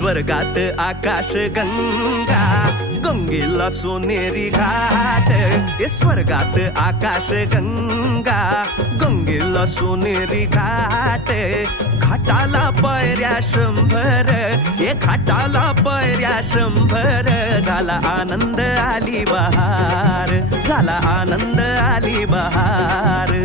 स्वर्गात आकाश गंगा, गंगेला सोनेरी घाट. स्वर्गात आकाश गंगा, गंगेला सोनेरी घाट. घाटाला पायऱ्या 100, हे घाटाला पायऱ्या 100. झाला आनंद आली बहार, झाला आनंद आली बहार.